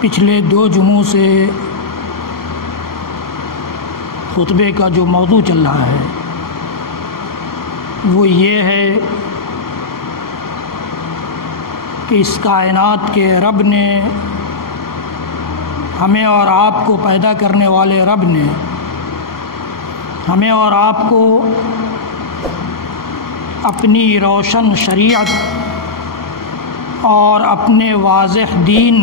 پچھلے 2 جمعوں سے خطبے کا جو موضوع چل رہا ہے وہ یہ ہے کہ اس کائنات کے رب نے، ہمیں اور آپ کو پیدا کرنے والے رب نے ہمیں اور آپ کو اپنی روشن شریعت اور اپنے واضح دین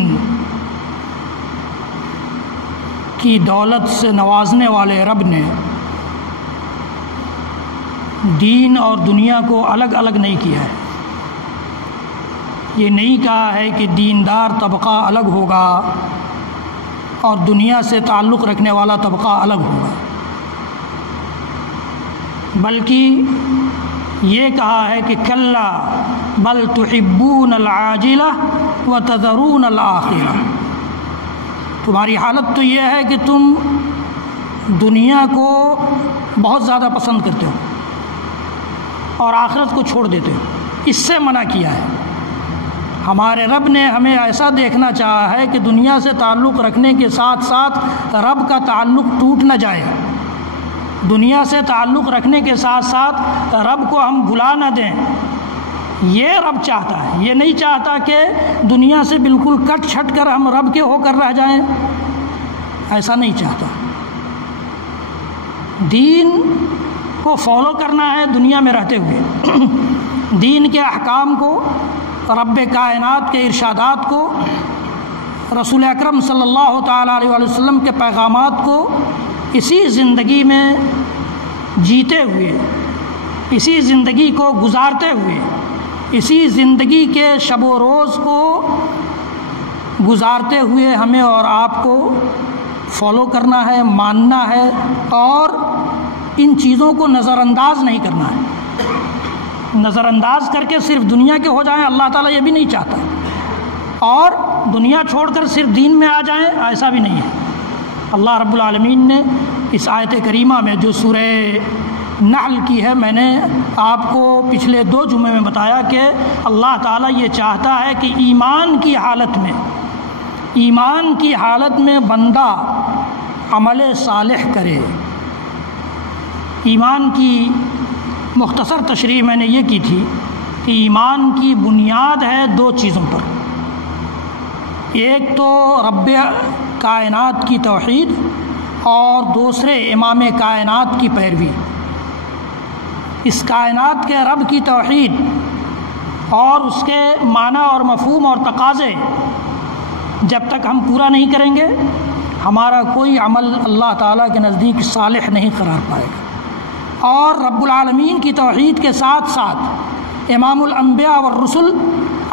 کی دولت سے نوازنے والے رب نے دین اور دنیا کو الگ الگ نہیں کیا ہے۔ یہ نہیں کہا ہے کہ دیندار طبقہ الگ ہوگا اور دنیا سے تعلق رکھنے والا طبقہ الگ ہوگا، بلکہ یہ کہا ہے کہ کلا بل تحبون العاجلہ وتذرون الآخرہ، تمہاری حالت تو یہ ہے کہ تم دنیا کو بہت زیادہ پسند کرتے ہو اور آخرت کو چھوڑ دیتے ہو۔ اس سے منع کیا ہے۔ ہمارے رب نے ہمیں ایسا دیکھنا چاہا ہے کہ دنیا سے تعلق رکھنے کے ساتھ ساتھ رب کا تعلق ٹوٹ نہ جائے، دنیا سے تعلق رکھنے کے ساتھ ساتھ رب کو ہم بھلا نہ دیں۔ یہ رب چاہتا ہے، یہ نہیں چاہتا کہ دنیا سے بالکل کٹ چھٹ کر ہم رب کے ہو کر رہ جائیں، ایسا نہیں چاہتا۔ دین کو فالو کرنا ہے دنیا میں رہتے ہوئے، دین کے احکام کو، رب کائنات کے ارشادات کو، رسول اکرم صلی اللہ تعالیٰ علیہ وسلم کے پیغامات کو اسی زندگی میں جیتے ہوئے، اسی زندگی کو گزارتے ہوئے، اسی زندگی کے شب و روز کو گزارتے ہوئے ہمیں اور آپ کو فالو کرنا ہے، ماننا ہے اور ان چیزوں کو نظر انداز نہیں کرنا ہے۔ نظر انداز کر کے صرف دنیا کے ہو جائیں، اللہ تعالیٰ یہ بھی نہیں چاہتا، اور دنیا چھوڑ کر صرف دین میں آ جائیں، ایسا بھی نہیں ہے۔ اللہ رب العالمین نے اس آیت کریمہ میں جو سورہ نحل کی ہے، میں نے آپ کو پچھلے 2 جمعے میں بتایا کہ اللہ تعالیٰ یہ چاہتا ہے کہ ایمان کی حالت میں بندہ عمل صالح کرے۔ ایمان کی مختصر تشریح میں نے یہ کی تھی کہ ایمان کی بنیاد ہے 2 چیزوں پر، ایک تو رب کائنات کی توحید اور دوسرے امام کائنات کی پیروی۔ اس کائنات کے رب کی توحید اور اس کے معنی اور مفہوم اور تقاضے جب تک ہم پورا نہیں کریں گے، ہمارا کوئی عمل اللہ تعالیٰ کے نزدیک صالح نہیں قرار پائے گا۔ اور رب العالمین کی توحید کے ساتھ ساتھ امام الانبیاء والرسل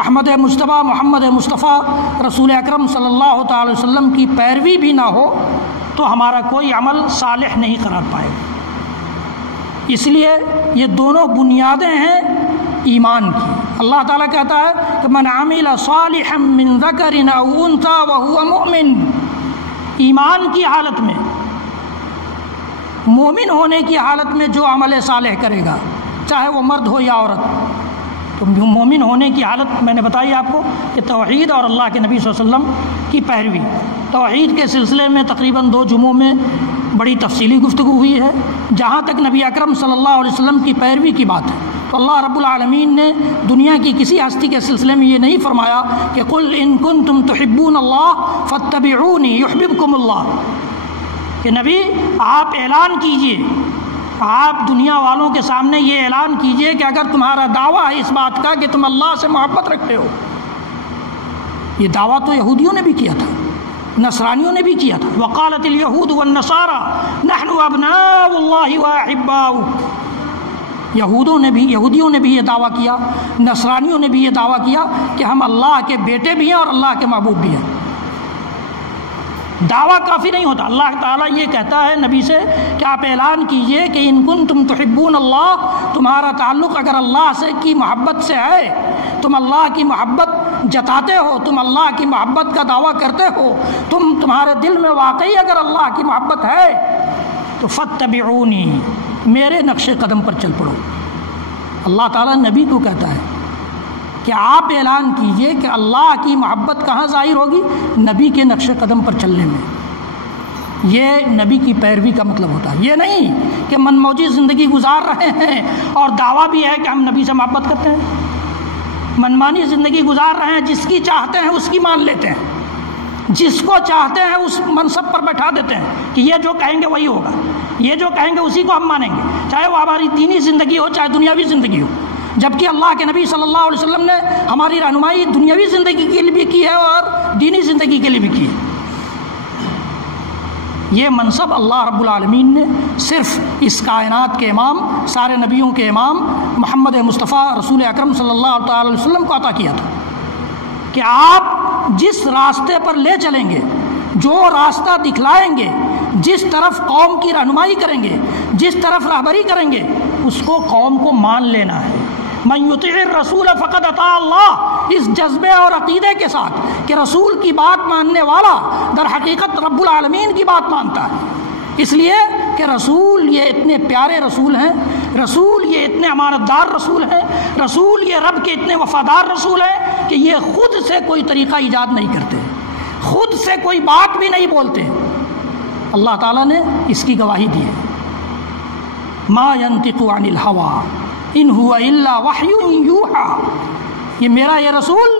احمد مجتبیٰ محمد مصطفیٰ رسول اکرم صلی اللہ تعالی وسلم کی پیروی بھی نہ ہو تو ہمارا کوئی عمل صالح نہیں قرار پائے گا۔ اس لیے یہ دونوں بنیادیں ہیں ایمان کی۔ اللہ تعالیٰ کہتا ہے کہ من عمل صالحا من ذکر او انثی وهو مؤمن، ایمان کی حالت میں، مومن ہونے کی حالت میں جو عمل صالح کرے گا، چاہے وہ مرد ہو یا عورت، تو مومن ہونے کی حالت میں نے بتائی آپ کو کہ توحید اور اللہ کے نبی صلی اللہ علیہ وسلم کی پیروی۔ توحید کے سلسلے میں تقریباً 2 جمعوں میں بڑی تفصیلی گفتگو ہوئی ہے۔ جہاں تک نبی اکرم صلی اللہ علیہ وسلم کی پیروی کی بات ہے تو اللہ رب العالمین نے دنیا کی کسی ہستی کے سلسلے میں یہ نہیں فرمایا کہ قل ان کنتم تحبون اللہ فاتبعونی یحببکم اللہ، کہ نبی آپ اعلان کیجئے، آپ دنیا والوں کے سامنے یہ اعلان کیجئے کہ اگر تمہارا دعویٰ ہے اس بات کا کہ تم اللہ سے محبت رکھتے ہو۔ یہ دعویٰ تو یہودیوں نے بھی کیا تھا، نصرانیوں نے بھی کیا تھا۔ وقالت الیہود والنصارى نحن ابناء اللہ واحباؤہ، یہودیوں نے بھی یہ دعویٰ کیا، نصرانیوں نے بھی یہ دعویٰ کیا کہ ہم اللہ کے بیٹے بھی ہیں اور اللہ کے محبوب بھی ہیں۔ دعویٰ کافی نہیں ہوتا، اللہ تعالیٰ یہ کہتا ہے نبی سے کہ آپ اعلان کیجئے کہ ان کنتم تحبون اللہ، تمہارا تعلق اگر اللہ سے کی محبت سے ہے، تم اللہ کی محبت جتاتے ہو، تم اللہ کی محبت کا دعویٰ کرتے ہو، تمہارے دل میں واقعی اگر اللہ کی محبت ہے تو فاتبعونی، میرے نقش قدم پر چل پڑو۔ اللہ تعالیٰ نبی کو کہتا ہے کہ آپ اعلان کیجئے کہ اللہ کی محبت کہاں ظاہر ہوگی؟ نبی کے نقش قدم پر چلنے میں۔ یہ نبی کی پیروی کا مطلب ہوتا ہے، یہ نہیں کہ من موجی زندگی گزار رہے ہیں اور دعویٰ بھی ہے کہ ہم نبی سے محبت کرتے ہیں، منمانی زندگی گزار رہے ہیں، جس کی چاہتے ہیں اس کی مان لیتے ہیں، جس کو چاہتے ہیں اس منصب پر بیٹھا دیتے ہیں کہ یہ جو کہیں گے وہی ہوگا، یہ جو کہیں گے اسی کو ہم مانیں گے، چاہے وہ ہماری دینی زندگی ہو چاہے دنیاوی زندگی ہو، جبکہ اللہ کے نبی صلی اللہ علیہ وسلم نے ہماری رہنمائی دنیاوی زندگی کے لیے بھی کی ہے اور دینی زندگی کے لیے بھی کی ہے۔ یہ منصب اللہ رب العالمین نے صرف اس کائنات کے امام، سارے نبیوں کے امام محمد مصطفیٰ رسول اکرم صلی اللہ تعالی علیہ وسلم کو عطا کیا تھا کہ آپ جس راستے پر لے چلیں گے، جو راستہ دکھلائیں گے، جس طرف قوم کی رہنمائی کریں گے، جس طرف رہبری کریں گے، اس کو قوم کو مان لینا ہے۔ من یطیع الرسول فقد اطاع اللہ، اس جذبے اور عقیدے کے ساتھ کہ رسول کی بات ماننے والا در حقیقت رب العالمین کی بات مانتا ہے، اس لیے کہ رسول یہ اتنے پیارے رسول ہیں، رسول یہ اتنے امانت دار رسول ہیں، رسول یہ رب کے اتنے وفادار رسول ہیں کہ یہ خود سے کوئی طریقہ ایجاد نہیں کرتے، خود سے کوئی بات بھی نہیں بولتے، اللہ تعالیٰ نے اس کی گواہی دی ہے۔ ما ينطق عن الهوى ان هو الا وحی یوحی، یہ میرا یہ رسول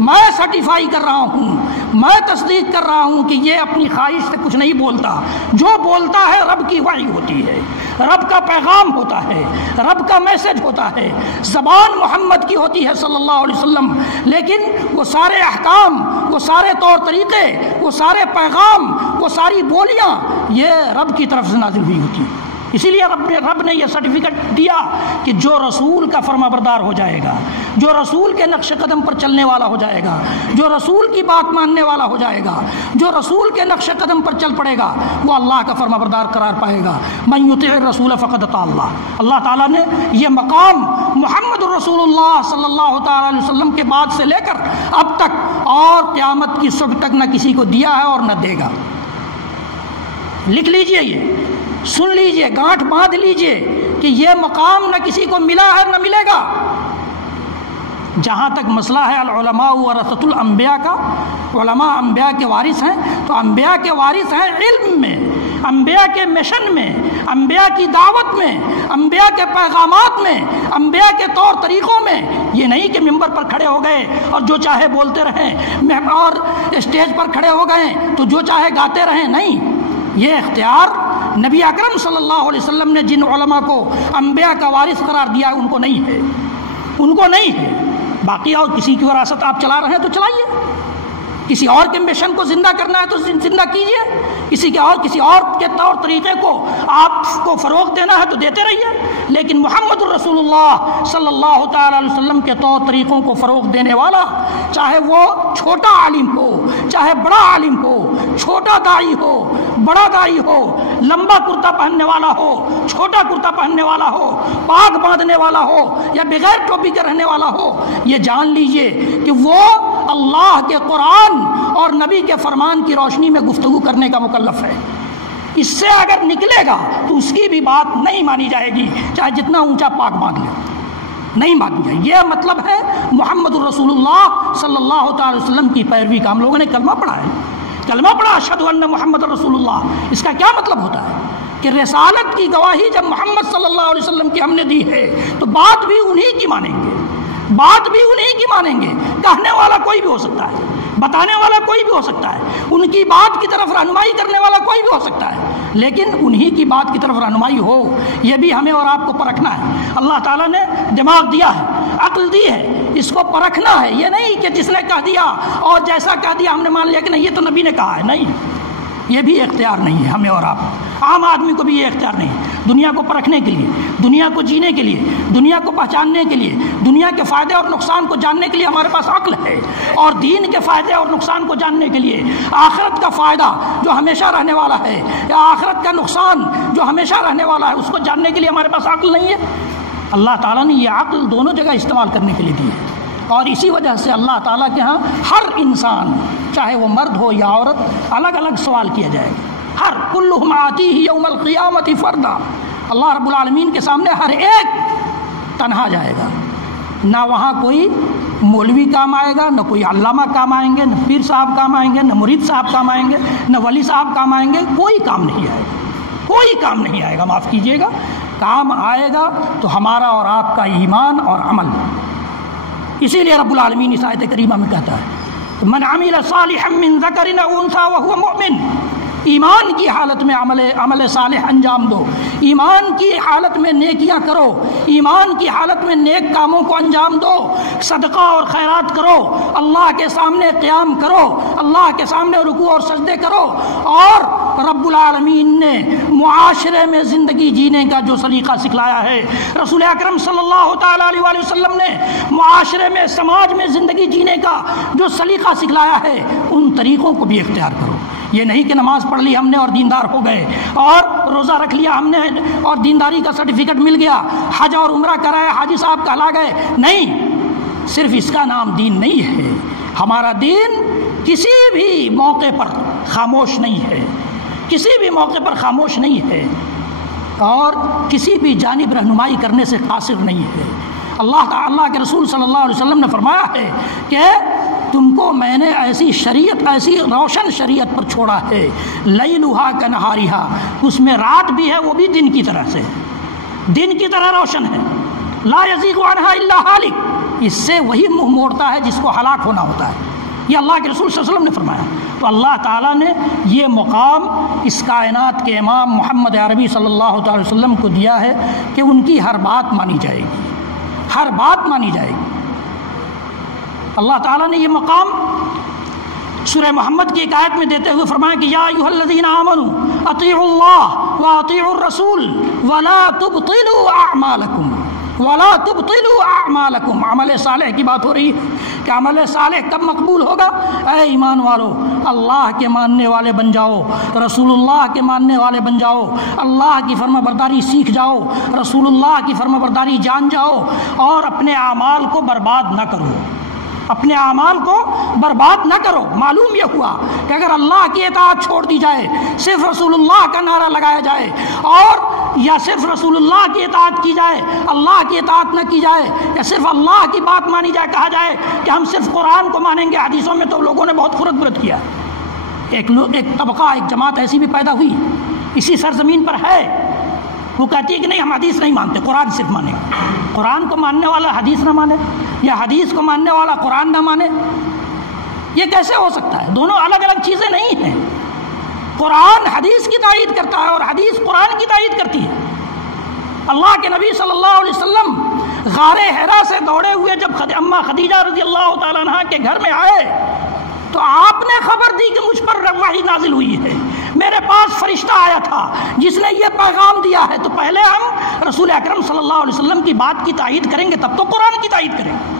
میں سرٹیفائی کر رہا ہوں، میں تصدیق کر رہا ہوں کہ یہ اپنی خواہش سے کچھ نہیں بولتا، جو بولتا ہے رب کی وحی ہوتی ہے، رب کا پیغام ہوتا ہے، رب کا میسج ہوتا ہے، زبان محمد کی ہوتی ہے صلی اللہ علیہ وسلم، لیکن وہ سارے احکام، وہ سارے طور طریقے، وہ سارے پیغام، وہ ساری بولیاں یہ رب کی طرف سے نازل ہوئی ہوتی ہیں۔ اسی لیے رب نے یہ سرٹیفکیٹ دیا کہ جو رسول کا فرما بردار ہو جائے گا، جو رسول کے نقش قدم پر چلنے والا ہو جائے گا، جو رسول کی بات ماننے والا ہو جائے گا، جو رسول کے نقش قدم پر چل پڑے گا، وہ اللہ کا فرما بردار قرار پائے گا۔ من یطیع الرسول فقد اطاع اللہ، اللہ تعالیٰ نے یہ مقام محمد الرسول اللہ صلی اللہ تعالی علیہ وسلم کے بعد سے لے کر اب تک اور قیامت کی صبح تک نہ کسی کو دیا ہے اور نہ دے گا۔ لکھ لیجئے، یہ سن لیجئے، گانٹھ باندھ لیجئے کہ یہ مقام نہ کسی کو ملا ہے نہ ملے گا۔ جہاں تک مسئلہ ہے العلماء ورثۃ الانبیاء کا، علماء انبیاء کے وارث ہیں، تو انبیاء کے وارث ہیں علم میں، انبیاء کے مشن میں، انبیاء کی دعوت میں، انبیاء کے پیغامات میں، انبیاء کے طور طریقوں میں۔ یہ نہیں کہ ممبر پر کھڑے ہو گئے اور جو چاہے بولتے رہیں اور اسٹیج پر کھڑے ہو گئے تو جو چاہے گاتے رہیں، نہیں، یہ اختیار نبی اکرم صلی اللہ علیہ وسلم نے جن علماء کو انبیاء کا وارث قرار دیا ہے ان کو نہیں ہے، ان کو نہیں ہے۔ باقی اور کسی کی وراثت آپ چلا رہے ہیں تو چلائیے، کسی اور کے مشن کو زندہ کرنا ہے تو زندہ کیجیے، کسی اور کے طور طریقے کو آپ کو فروغ دینا ہے تو دیتے رہیے، لیکن محمد الرسول اللہ صلی اللہ تعالی علیہ وسلم کے طور طریقوں کو فروغ دینے والا، چاہے وہ چھوٹا عالم ہو چاہے بڑا عالم ہو، چھوٹا داعی ہو بڑا داعی ہو، لمبا کرتا پہننے والا ہو چھوٹا کرتا پہننے والا ہو، پاگ باندھنے والا ہو یا بغیر ٹوپی کے رہنے والا ہو، یہ جان لیجئے کہ وہ اللہ کے قرآن اور نبی کے فرمان کی روشنی میں گفتگو کرنے کا مکلف ہے۔ اس سے اگر نکلے گا تو اس کی بھی بات نہیں مانی جائے گی، چاہے جتنا اونچا پاک باندھ لے، نہیں مانی جائے۔ یہ مطلب ہے محمد الرسول اللہ صلی اللہ تعالی وسلم کی پیروی کا۔ ہم لوگوں نے کلمہ پڑھا ہے، کلمہ پڑھا اشہد ان محمد رسول اللہ، اس کا کیا مطلب ہوتا ہے کہ رسالت کی گواہی جب محمد صلی اللہ علیہ وسلم کی ہم نے دی ہے تو بات بھی انہی کی مانیں گے، بات بھی انہی کی مانیں گے۔ کہنے والا کوئی بھی ہو سکتا ہے، بتانے والا کوئی بھی ہو سکتا ہے، ان کی بات کی طرف رہنمائی کرنے والا کوئی بھی ہو سکتا ہے، لیکن انہی کی بات کی طرف رہنمائی ہو، یہ بھی ہمیں اور آپ کو پرکھنا ہے۔ اللہ تعالیٰ نے دماغ دیا ہے، عقل دی ہے، اس کو پرکھنا ہے۔ یہ نہیں کہ جس نے کہہ دیا اور جیسا کہہ دیا ہم نے مان لیا کہ نہیں یہ تو نبی نے کہا ہے، نہیں، یہ بھی اختیار نہیں ہے ہمیں اور آپ کو۔ عام آدمی کو بھی یہ اختیار نہیں ہے۔ دنیا کو پرکھنے کے لیے، دنیا کو جینے کے لیے، دنیا کو پہچاننے کے لیے، دنیا کے فائدے اور نقصان کو جاننے کے لیے ہمارے پاس عقل ہے، اور دین کے فائدے اور نقصان کو جاننے کے لیے، آخرت کا فائدہ جو ہمیشہ رہنے والا ہے یا آخرت کا نقصان جو ہمیشہ رہنے والا ہے، اس کو جاننے کے لیے ہمارے پاس عقل نہیں ہے۔ اللہ تعالیٰ نے یہ عقل دونوں جگہ استعمال کرنے کے لیے دی ہے، اور اسی وجہ سے اللہ تعالیٰ کے ہاں ہر انسان، چاہے وہ مرد ہو یا عورت، الگ الگ سوال کیا جائے گا۔ ہر کلہم آتیہ یوم القیامت فردا، اللہ رب العالمین کے سامنے ہر ایک تنہا جائے گا، نہ وہاں کوئی مولوی کام آئے گا، نہ کوئی علامہ کام آئیں گے، نہ پیر صاحب کام آئیں گے، نہ مرید صاحب کام آئیں گے، نہ ولی صاحب کام آئیں گے، کوئی کام نہیں آئے گا، کوئی کام نہیں آئے گا، معاف کیجیے گا۔ کام آئے گا تو ہمارا اور آپ کا ایمان اور عمل۔ اسی لیے رب العالمین اس آیت کریمہ میں کہتا ہے من عمل صالحا من ذکر او انثی وهو مؤمن، ایمان کی حالت میں عمل صالح انجام دو، ایمان کی حالت میں نیکیاں کرو، ایمان کی حالت میں نیک کاموں کو انجام دو، صدقہ اور خیرات کرو، اللہ کے سامنے قیام کرو، اللہ کے سامنے رکوع اور سجدے کرو، اور رب العالمین نے معاشرے میں زندگی جینے کا جو سلیقہ سکھلایا ہے، رسول اکرم صلی اللہ تعالیٰ علیہ وآلہ وسلم نے معاشرے میں سماج میں زندگی جینے کا جو سلیقہ سکھلایا ہے، ان طریقوں کو بھی اختیار کرو۔ یہ نہیں کہ نماز پڑھ لی ہم نے اور دیندار ہو گئے، اور روزہ رکھ لیا ہم نے اور دینداری کا سرٹیفکیٹ مل گیا، حج اور عمرہ کرایا حاجی صاحب کہلا گئے، نہیں، صرف اس کا نام دین نہیں ہے۔ ہمارا دین کسی بھی موقع پر خاموش نہیں ہے، کسی بھی موقع پر خاموش نہیں ہے، اور کسی بھی جانب رہنمائی کرنے سے قاصر نہیں ہے۔ اللہ کے رسول صلی اللہ علیہ وسلم نے فرمایا ہے کہ تم کو میں نے ایسی شریعت، ایسی روشن شریعت پر چھوڑا ہے، لیلھا کنہارھا، اس میں رات بھی ہے وہ بھی دن کی طرح سے، دن کی طرح روشن ہے، لا یزیغ عنہا الا ہالک، اس سے وہی منہ موڑتا ہے جس کو ہلاک ہونا ہوتا ہے۔ یہ اللہ کے رسول صلی اللہ علیہ وسلم نے فرمایا۔ تو اللہ تعالیٰ نے یہ مقام اس کائنات کے امام محمد عربی صلی اللہ تعالی وسلم کو دیا ہے کہ ان کی ہر بات مانی جائے گی، ہر بات مانی جائے گی۔ اللہ تعالیٰ نے یہ مقام سورہ محمد کی ایک آیت میں دیتے ہوئے فرمایا کہ یا ایھا الذین آمنوا اطیعوا اللہ واطیعوا الرسول ولا تبطلوا اعمالکم، ولا تبطلوا اعمالکم۔ عمل صالح کی بات ہو رہی ہے کہ عمل صالح کب مقبول ہوگا؟ اے ایمان والو، اللہ کے ماننے والے بن جاؤ، رسول اللہ کے ماننے والے بن جاؤ، اللہ کی فرما برداری سیکھ جاؤ، رسول اللہ کی فرما برداری جان جاؤ، اور اپنے اعمال کو برباد نہ کرو، اپنے اعمال کو برباد نہ کرو۔ معلوم یہ ہوا کہ اگر اللہ کی اطاعت چھوڑ دی جائے، صرف رسول اللہ کا نعرہ لگایا جائے، اور یا صرف رسول اللہ کی اطاعت کی جائے، اللہ کی اطاعت نہ کی جائے، یا صرف اللہ کی بات مانی جائے، کہا جائے کہ ہم صرف قرآن کو مانیں گے، حدیثوں میں تو لوگوں نے بہت فرد کیا۔ ایک طبقہ، ایک جماعت ایسی بھی پیدا ہوئی اسی سرزمین پر ہے، وہ کہتی ہے کہ نہیں ہم حدیث نہیں مانتے، قرآن صرف مانیں گے۔ قرآن کو ماننے والا حدیث نہ مانے، یا حدیث کو ماننے والا قرآن نہ مانے، یہ کیسے ہو سکتا ہے؟ دونوں الگ الگ چیزیں نہیں ہیں۔ قرآن حدیث کی تائید کرتا ہے اور حدیث قرآن کی تائید کرتی ہے۔ اللہ کے نبی صلی اللہ علیہ وسلم غار حرا سے دوڑے ہوئے جب اماں خدیجہ رضی اللہ تعالیٰ عنہا کے گھر میں آئے تو آپ نے خبر دی کہ مجھ پر وحی نازل ہوئی ہے، میرے پاس فرشتہ آیا تھا جس نے یہ پیغام دیا ہے، تو پہلے ہم رسول اکرم صلی اللہ علیہ وسلم کی بات کی تائید کریں گے، تب تو قرآن کی تائید کریں گے،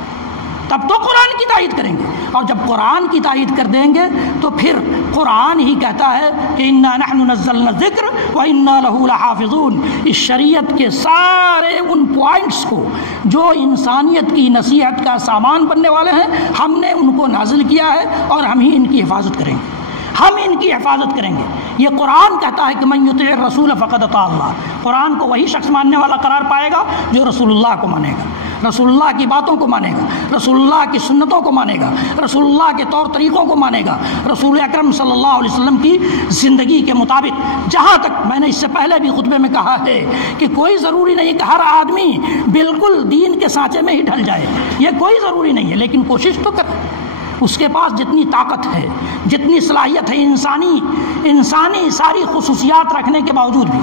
تب تو قرآن کی تائید کریں گے۔ اور جب قرآن کی تائید کر دیں گے تو پھر قرآن ہی کہتا ہے کہ انا نحن نزلنا الذکر وانا لہ لحافظون۔ اس شریعت کے سارے ان پوائنٹس کو جو انسانیت کی نصیحت کا سامان بننے والے ہیں، ہم نے ان کو نازل کیا ہے، اور ہم ہی ان کی حفاظت کریں گے، ہم ان کی حفاظت کریں گے۔ یہ قرآن کہتا ہے کہ من یطع الرسول فقد اطاع اللہ۔ قرآن کو وہی شخص ماننے والا قرار پائے گا جو رسول اللہ کو مانے گا، رسول اللہ کی باتوں کو مانے گا، رسول اللہ کی سنتوں کو مانے گا، رسول اللہ کے طور طریقوں کو مانے گا، رسول اکرم صلی اللہ علیہ وسلم کی زندگی کے مطابق۔ جہاں تک میں نے اس سے پہلے بھی خطبے میں کہا ہے کہ کوئی ضروری نہیں کہ ہر آدمی بالکل دین کے سانچے میں ہی ڈھل جائے، یہ کوئی ضروری نہیں ہے، لیکن کوشش تو کرے۔ اس کے پاس جتنی طاقت ہے، جتنی صلاحیت ہے، انسانی ساری خصوصیات رکھنے کے باوجود بھی،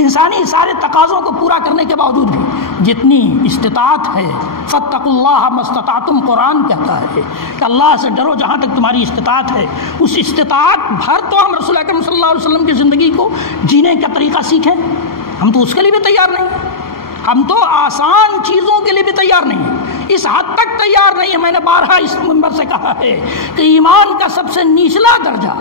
انسانی سارے تقاضوں کو پورا کرنے کے باوجود بھی جتنی استطاعت ہے، فاتقوا اللہ ما استطعتم، قرآن کہتا ہے کہ اللہ سے ڈرو جہاں تک تمہاری استطاعت ہے۔ اس استطاعت بھر تو ہم رسول اکرم صلی اللہ علیہ وسلم کی زندگی کو جینے کا طریقہ سیکھیں، ہم تو اس کے لیے بھی تیار نہیں ہیں، ہم تو آسان چیزوں کے لیے بھی تیار نہیں ہیں، اس حد تک تیار نہیں ہے۔ میں نے بارہا اس منبر سے کہا ہے کہ ایمان کا سب سے نچلا درجہ،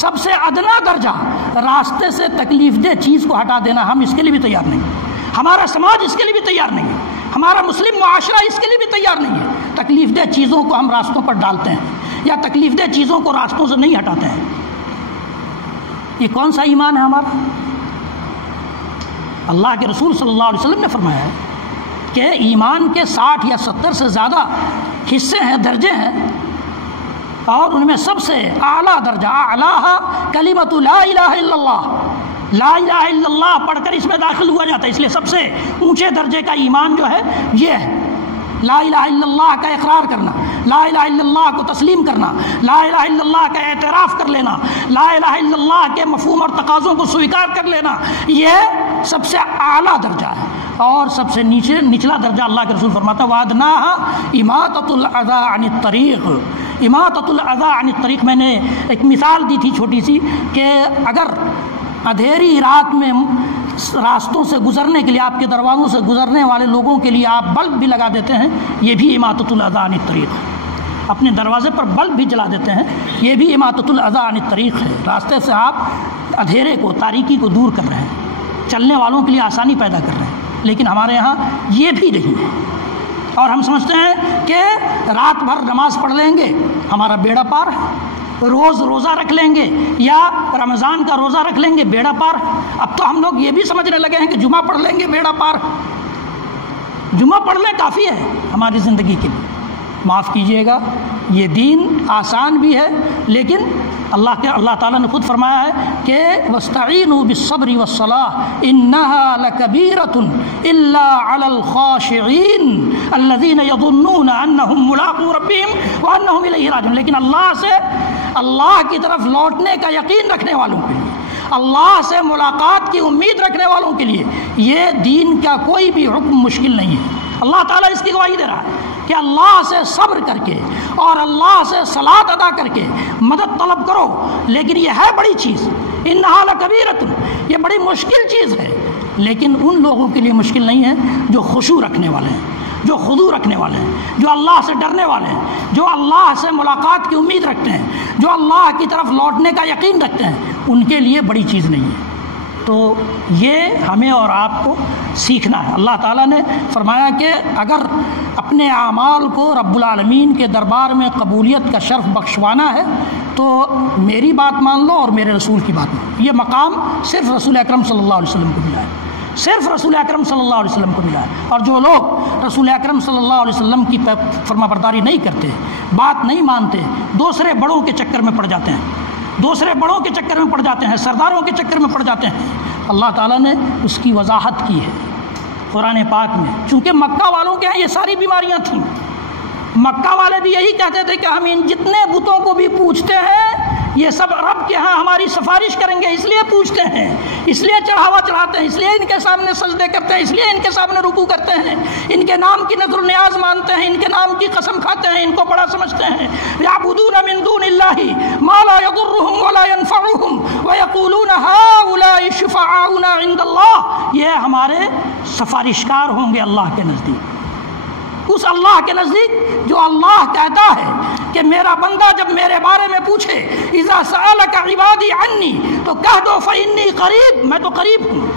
سب سے ادنا درجہ راستے سے تکلیف دہ چیز کو ہٹا دینا، ہم اس کے لیے بھی تیار نہیں ہیں، ہمارا سماج اس کے لیے بھی تیار نہیں ہے، ہمارا مسلم معاشرہ اس کے لیے بھی تیار نہیں ہے۔ تکلیف دہ چیزوں کو ہم راستوں پر ڈالتے ہیں، یا تکلیف دہ چیزوں کو راستوں سے نہیں ہٹاتے ہیں۔ یہ کون سا ایمان ہے ہمارا؟ اللہ کے رسول صلی اللہ علیہ وسلم نے فرمایا ہے کہ ایمان کے 60 یا 70 سے زیادہ حصے ہیں، درجے ہیں، اور ان میں سب سے اعلیٰ درجہ اعلیٰ کلمۃ لا الہ الا اللہ، لا الہ الا اللہ پڑھ کر اس میں داخل ہوا جاتا ہے، اس لیے سب سے اونچے درجے کا ایمان جو ہے یہ ہے لا الہ الا اللہ کا اقرار کرنا، لا الہ الا اللہ کو تسلیم کرنا، لا الہ الا اللہ کا اعتراف کر لینا، لا الہ الا اللہ کے مفہوم اور تقاضوں کو سویکار کر لینا، یہ سب سے اعلیٰ درجہ ہے۔ اور سب سے نچلا درجہ اللہ کے رسول فرماتا ہے وَأَدْنَاهَا إِمَاطَةُ الْأَذَىٰ عَنِ الطَّرِيقِ، اماطۃ الاذى عن الطریق۔ میں نے ایک مثال دی تھی چھوٹی سی کہ اگر اندھیری رات میں راستوں سے گزرنے کے لیے، آپ کے دروازوں سے گزرنے والے لوگوں کے لیے آپ بلب بھی لگا دیتے ہیں، یہ بھی اماطۃ الاذى عن الطریق ہے۔ اپنے دروازے پر بلب بھی جلا دیتے ہیں، یہ بھی اماطۃ الاذى عن الطریق ہے۔ راستے سے آپ اندھیرے کو، تاریکی کو دور کر رہے ہیں، چلنے والوں کے لیے آسانی پیدا کر رہے ہیں، لیکن ہمارے یہاں یہ بھی نہیں ہے۔ اور ہم سمجھتے ہیں کہ رات بھر نماز پڑھ لیں گے ہمارا بیڑا پار ہے، روز روزہ رکھ لیں گے یا رمضان کا روزہ رکھ لیں گے بیڑا پار ہے۔ اب تو ہم لوگ یہ بھی سمجھنے لگے ہیں کہ جمعہ پڑھ لیں گے بیڑا پار ہے۔ جمعہ پڑھ لیں کافی ہے ہماری زندگی کے لیے۔ معاف کیجئے گا، یہ دین آسان بھی ہے، لیکن اللہ تعالیٰ نے خود فرمایا ہے کہ وَاسْتَعِينُوا بِالصَّبْرِ وَالصَّلَاةِ إِنَّهَا لَكَبِيرَةٌ إِلَّا عَلَى الْخَاشِعِينَ الَّذِينَ يَظُنُّونَ أَنَّهُمْ مُلَاقُو رَبِّهِمْ وَأَنَّهُمْ إِلَيْهِ راجعون۔ لیکن اللہ کی طرف لوٹنے کا یقین رکھنے والوں کے لیے، اللہ سے ملاقات کی امید رکھنے والوں کے لیے یہ دین کا کوئی بھی حکم مشکل نہیں ہے۔ اللہ تعالیٰ اس کی گواہی دے رہا ہے کہ اللہ سے صبر کر کے اور اللہ سے صلاۃ ادا کر کے مدد طلب کرو، لیکن یہ ہے بڑی چیز، انہا لکبیرۃ، یہ بڑی مشکل چیز ہے، لیکن ان لوگوں کے لیے مشکل نہیں ہے جو خشوع رکھنے والے ہیں، جو خضوع رکھنے والے ہیں، جو اللہ سے ڈرنے والے ہیں، جو اللہ سے ملاقات کی امید رکھتے ہیں، جو اللہ کی طرف لوٹنے کا یقین رکھتے ہیں، ان کے لیے بڑی چیز نہیں ہے۔ تو یہ ہمیں اور آپ کو سیکھنا ہے۔ اللہ تعالیٰ نے فرمایا کہ اگر اپنے اعمال کو رب العالمین کے دربار میں قبولیت کا شرف بخشوانا ہے تو میری بات مان لو اور میرے رسول کی بات مان لو۔ یہ مقام صرف رسول اکرم صلی اللہ علیہ وسلم کو ملا ہے، صرف رسول اکرم صلی اللہ علیہ وسلم کو ملا ہے۔ اور جو لوگ رسول اکرم صلی اللہ علیہ وسلم کی فرما برداری نہیں کرتے، بات نہیں مانتے، دوسرے بڑوں کے چکر میں پڑ جاتے ہیں، دوسرے بڑوں کے چکر میں پڑ جاتے ہیں، سرداروں کے چکر میں پڑ جاتے ہیں، اللہ تعالیٰ نے اس کی وضاحت کی ہے قرآن پاک میں۔ چونکہ مکہ والوں کے یہاں یہ ساری بیماریاں تھیں، مکہ والے بھی یہی کہتے تھے کہ ہم ان جتنے بتوں کو بھی پوجتے ہیں یہ سب رب کے ہاں ہماری سفارش کریں گے، اس لیے پوجتے ہیں، اس لیے چڑھاوا چڑھاتے ہیں، اس لیے ان کے سامنے سجدے کرتے ہیں، اس لیے ان کے سامنے رکوع کرتے ہیں، ان کے نام کی نذر و نیاز مانتے ہیں، ان کے نام کی قسم کھاتے ہیں، ان کو بڑا سمجھتے ہیں۔ یعبدون من دون اللہ ما لا یضرهم ولا ينفعهم ویقولون هؤلاء شفعاؤنا عند اللہ، یہ ہمارے سفارشکار ہوں گے اللہ کے نزدیک، اس اللہ کے نزدیک جو اللہ کہتا ہے کہ میرا بندہ جب میرے بارے میں پوچھے اذا سألک عبادی عنی تو کہہ دو فإنی قریب، میں تو قریب ہوں۔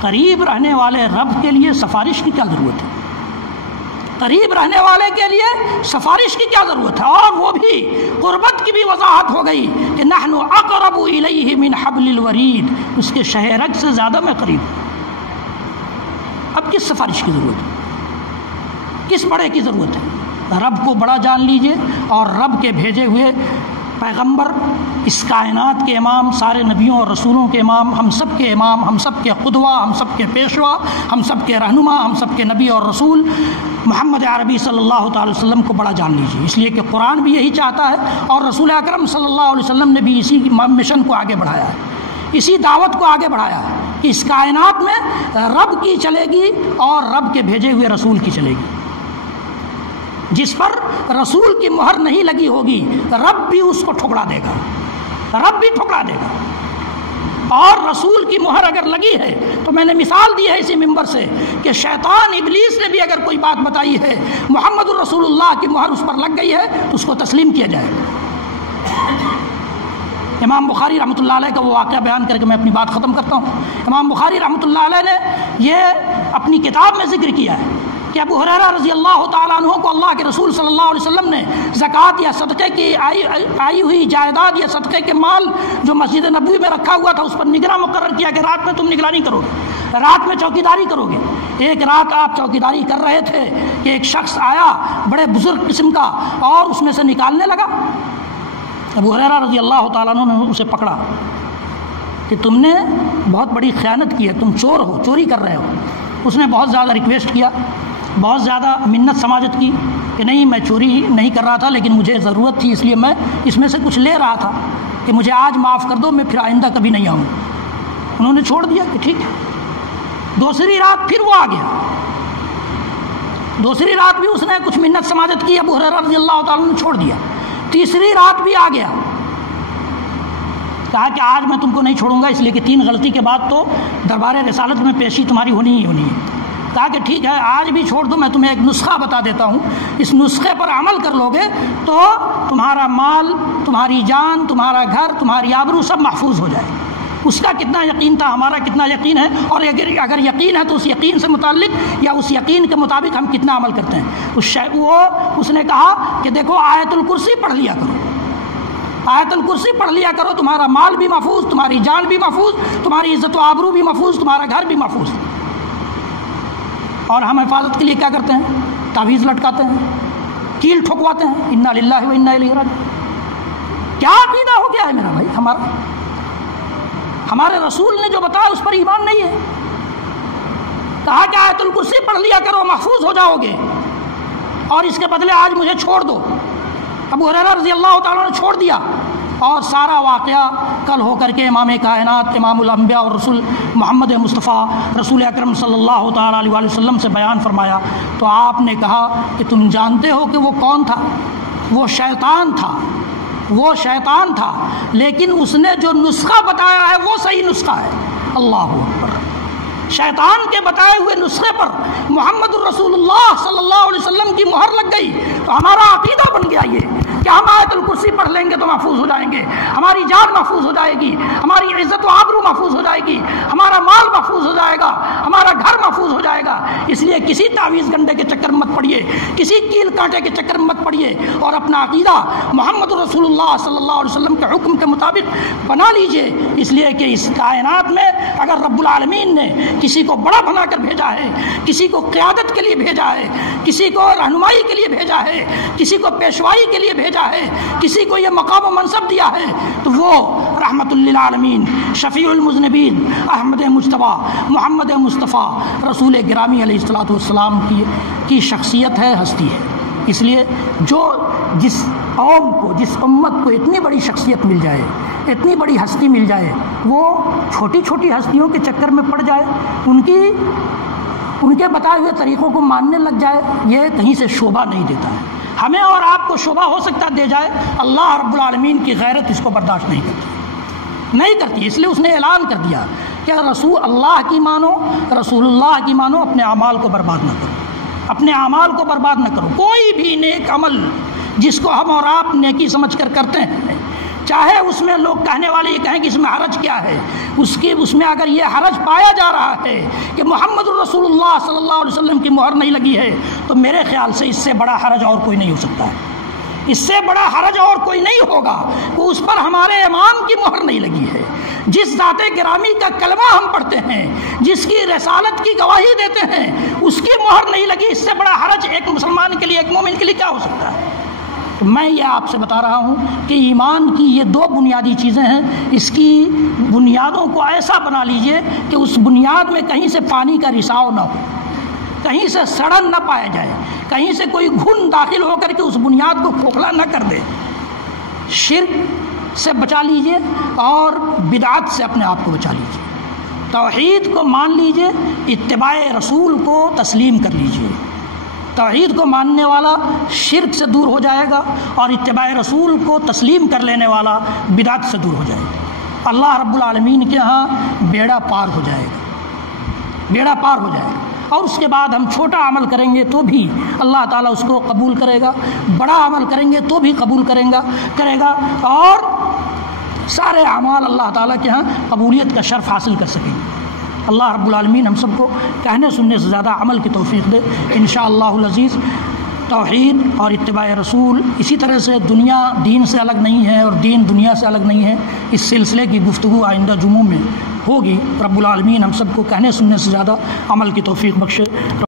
قریب رہنے والے رب کے لیے سفارش کی کیا ضرورت ہے؟ قریب رہنے والے کے لیے سفارش کی کیا ضرورت ہے؟ اور وہ بھی قربت کی بھی وضاحت ہو گئی کہ نحن اقرب الیہ من حبل الورید، اس کے شہ رگ سے زیادہ میں قریب ہوں۔ اب کس سفارش کی ضرورت ہے؟ کس بڑے کی ضرورت ہے؟ رب کو بڑا جان لیجئے، اور رب کے بھیجے ہوئے پیغمبر، اس کائنات کے امام، سارے نبیوں اور رسولوں کے امام، ہم سب کے امام، ہم سب کے قدوہ، ہم سب کے پیشوا، ہم سب کے رہنما، ہم سب کے نبی اور رسول محمد عربی صلی اللہ تعالی وسلم کو بڑا جان لیجیے، اس لیے کہ قرآن بھی یہی چاہتا ہے اور رسول اکرم صلی اللہ علیہ وسلم نے بھی اسی مشن کو آگے بڑھایا ہے، اسی دعوت کو آگے بڑھایا ہے کہ اس کائنات میں رب کی چلے گی اور رب کے بھیجے ہوئے رسول کی چلے گی۔ جس پر رسول کی مہر نہیں لگی ہوگی رب بھی اس کو ٹھکرا دے گا، رب بھی ٹھکرا دے گا۔ اور رسول کی مہر اگر لگی ہے تو میں نے مثال دی ہے اسی ممبر سے کہ شیطان ابلیس نے بھی اگر کوئی بات بتائی ہے، محمد الرسول اللہ کی مہر اس پر لگ گئی ہے تو اس کو تسلیم کیا جائے گا۔ امام بخاری رحمۃ اللہ علیہ کا وہ واقعہ بیان کر کے میں اپنی بات ختم کرتا ہوں۔ امام بخاری رحمۃ اللہ علیہ نے یہ اپنی کتاب میں ذکر کیا ہے کہ ابو ہریرہ رضی اللہ تعالیٰ عنہ کو اللہ کے رسول صلی اللہ علیہ وسلم نے زکوٰۃ یا صدقے کی آئی ہوئی جائیداد یا صدقے کے مال جو مسجد نبوی میں رکھا ہوا تھا اس پر نگراں مقرر کیا کہ رات میں تم نگرانی کرو گے، رات میں چوکیداری کرو گے۔ ایک رات آپ چوکیداری کر رہے تھے کہ ایک شخص آیا بڑے بزرگ قسم کا اور اس میں سے نکالنے لگا۔ ابو ہریرہ رضی اللہ تعالیٰ عنہ نے اسے پکڑا کہ تم نے بہت بڑی خیانت کی ہے، تم چور ہو، چوری کر رہے ہو۔ اس نے بہت زیادہ ریکویسٹ کیا، بہت زیادہ منت سماجت کی کہ نہیں میں چوری نہیں کر رہا تھا، لیکن مجھے ضرورت تھی اس لیے میں اس میں سے کچھ لے رہا تھا کہ مجھے آج معاف کر دو، میں پھر آئندہ کبھی نہیں آؤں۔ انہوں نے چھوڑ دیا کہ ٹھیک ہے۔ دوسری رات پھر وہ آ گیا، دوسری رات بھی اس نے کچھ منت سماجت کی، ابو ہریرہ رضی اللہ تعالیٰ نے چھوڑ دیا۔ تیسری رات بھی آ گیا، کہا کہ آج میں تم کو نہیں چھوڑوں گا، اس لیے کہ 3 غلطی کے بعد تو دربار رسالت میں پیشی تمہاری ہونی ہی ہونی ہے۔ کہا کہ ٹھیک ہے آج بھی چھوڑ دو، میں تمہیں ایک نسخہ بتا دیتا ہوں، اس نسخے پر عمل کر لو گے تو تمہارا مال، تمہاری جان، تمہارا گھر، تمہاری آبرو سب محفوظ ہو جائے۔ اس کا کتنا یقین تھا، ہمارا کتنا یقین ہے، اور اگر یقین ہے تو اس یقین سے متعلق یا اس یقین کے مطابق ہم کتنا عمل کرتے ہیں۔ اس نے کہا کہ دیکھو آیت الکرسی پڑھ لیا کرو، آیت الکرسی پڑھ لیا کرو، تمہارا مال بھی محفوظ، تمہاری جان بھی محفوظ، تمہاری عزت و آبرو بھی محفوظ، تمہارا گھر بھی محفوظ۔ اور ہم حفاظت کے لیے کیا کرتے ہیں؟ تعویذ لٹکاتے ہیں، کیل ٹھکواتے ہیں۔ انا للہ و انا الیہ راجعون۔ کیا عقیدہ ہو گیا ہے میرا بھائی ہمارا؟ ہمارے رسول نے جو بتایا اس پر ایمان نہیں ہے۔ کہا کہ آیت الکرسی پڑھ لیا کرو، محفوظ ہو جاؤ گے، اور اس کے بدلے آج مجھے چھوڑ دو۔ ابو ہریرہ رضی اللہ تعالیٰ نے چھوڑ دیا، اور سارا واقعہ کل ہو کر کے امام کائنات، امام الانبیاء اور رسول محمد مصطفیٰ رسول اکرم صلی اللہ تعالیٰ علیہ وسلم سے بیان فرمایا۔ تو آپ نے کہا کہ تم جانتے ہو کہ وہ کون تھا؟ وہ شیطان تھا، وہ شیطان تھا، لیکن اس نے جو نسخہ بتایا ہے وہ صحیح نسخہ ہے۔ اللہ اکبر۔ شیطان کے بتائے ہوئے نسخے پر محمد الرسول اللہ صلی اللہ علیہ وسلم کی مہر لگ گئی، تو ہمارا عقیدہ بن گیا یہ کہ ہم آیت الکرسی پڑھ لیں گے تو محفوظ ہو جائیں گے، ہماری جان محفوظ ہو جائے گی، ہماری عزت و آبرو محفوظ ہو جائے گی، ہمارا مال محفوظ ہو جائے گا، ہمارا گھر محفوظ ہو جائے گا۔ اس لیے کسی تعویذ گنڈے کے چکر میں مت پڑیے، کسی کیل کانٹے کے چکر میں مت پڑیے، اور اپنا عقیدہ محمد رسول اللہ صلی اللہ علیہ وسلم کے حکم کے مطابق بنا لیجئے۔ اس لیے کہ اس کائنات میں اگر رب العالمین نے کسی کو بڑا بنا کر بھیجا ہے، کسی کو قیادت کے لیے بھیجا ہے، کسی کو رہنمائی کے لیے بھیجا ہے، کسی کو پیشوائی کے لیے بھیجا ہے، کسی کو یہ مقام و منصب دیا ہے، تو وہ رحمت للعالمین شفیع المذنبین احمد مجتبیٰ محمد مصطفیٰ رسول گرامی علیہ الصلوۃ والسلام کی شخصیت ہے، ہستی ہے۔ اس لیے جس قوم کو، جس امت کو اتنی بڑی شخصیت مل جائے، اتنی بڑی ہستی مل جائے، وہ چھوٹی چھوٹی ہستیوں کے چکر میں پڑ جائے، ان کے بتائے ہوئے طریقوں کو ماننے لگ جائے، یہ کہیں سے شوبھا نہیں دیتا ہے۔ ہمیں اور آپ کو شوبھا ہو سکتا دے جائے، اللہ رب العالمین کی غیرت اس کو برداشت نہیں کرتی۔ اس لیے اس نے اعلان کر دیا کہ رسول اللہ کی مانو، رسول اللہ کی مانو، اپنے اعمال کو برباد نہ کرو، اپنے اعمال کو برباد نہ کرو۔ کوئی بھی نیک عمل جس کو ہم اور آپ نیکی سمجھ کر کرتے ہیں، چاہے اس میں لوگ کہنے والے یہ کہیں کہ اس میں حرج کیا ہے، اس میں اگر یہ حرج پایا جا رہا ہے کہ محمد الرسول اللہ صلی اللہ علیہ وسلم کی مہر نہیں لگی ہے، تو میرے خیال سے اس سے بڑا حرج اور کوئی نہیں ہو سکتا ہے۔ اس سے بڑا حرج اور کوئی نہیں ہوگا کہ اس پر ہمارے امام کی مہر نہیں لگی ہے، جس ذات گرامی کا کلمہ ہم پڑھتے ہیں، جس کی رسالت کی گواہی دیتے ہیں، اس کی مہر نہیں لگی۔ اس سے بڑا حرج ایک مسلمان کے لیے، ایک مومن کے لیے کیا ہو سکتا ہے؟ تو میں یہ آپ سے بتا رہا ہوں کہ ایمان کی یہ 2 بنیادی چیزیں ہیں، اس کی بنیادوں کو ایسا بنا لیجئے کہ اس بنیاد میں کہیں سے پانی کا رساؤ نہ ہو، کہیں سے سڑن نہ پایا جائے، کہیں سے کوئی گھن داخل ہو کر کے اس بنیاد کو کھوکھلا نہ کر دے۔ شرک سے بچا لیجئے اور بدعت سے اپنے آپ کو بچا لیجئے، توحید کو مان لیجئے، اتباع رسول کو تسلیم کر لیجئے۔ توحید کو ماننے والا شرک سے دور ہو جائے گا، اور اتباع رسول کو تسلیم کر لینے والا بدعت سے دور ہو جائے گا۔ اللہ رب العالمین کے ہاں بیڑا پار ہو جائے گا، بیڑا پار ہو جائے گا۔ اور اس کے بعد ہم چھوٹا عمل کریں گے تو بھی اللہ تعالیٰ اس کو قبول کرے گا، بڑا عمل کریں گے تو بھی قبول کرے گا، اور سارے اعمال اللہ تعالیٰ کے ہاں قبولیت کا شرف حاصل کر سکیں گے۔ اللہ رب العالمین ہم سب کو کہنے سننے سے زیادہ عمل کی توفیق دے انشاءاللہ العزیز۔ توحید اور اتباع رسول اسی طرح سے دنیا دین سے الگ نہیں ہے اور دین دنیا سے الگ نہیں ہے، اس سلسلے کی گفتگو آئندہ جمعوں میں ہوگی۔ رب العالمین ہم سب کو کہنے سننے سے زیادہ عمل کی توفیق بخشے۔